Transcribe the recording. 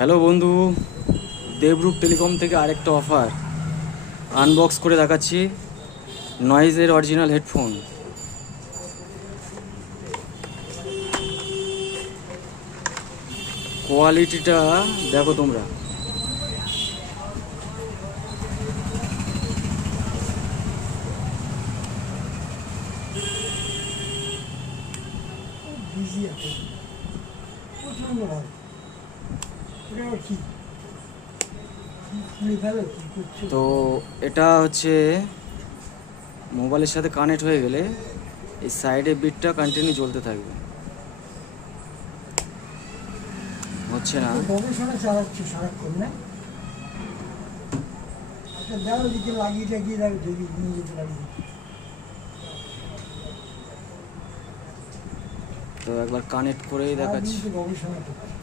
Hello বন্ধু, Debrup telecom থেকে আরেকটা অফার আনবক্স করে দেখাচ্ছি। নয়েজের অরিজিনাল হেডফোন। কোয়ালিটিটা দেখো তোমরা। তো এটা হচ্ছে মোবাইলের সাথে কানেক্ট হয়ে গেলে এই সাইডে বিটটা কন্টিনিউ জ্বলতে থাকবে। হচ্ছে না, গবেষণা চালাচ্ছে সারাক্ষণ না। আচ্ছা দাও দিকে লাগিয়ে টাকিয়ে দাও, যদি নিয়ে যেতে লাগিয়ে। তো একবার কানেক্ট করেই দেখাচ্ছি। গবেষণা করছে।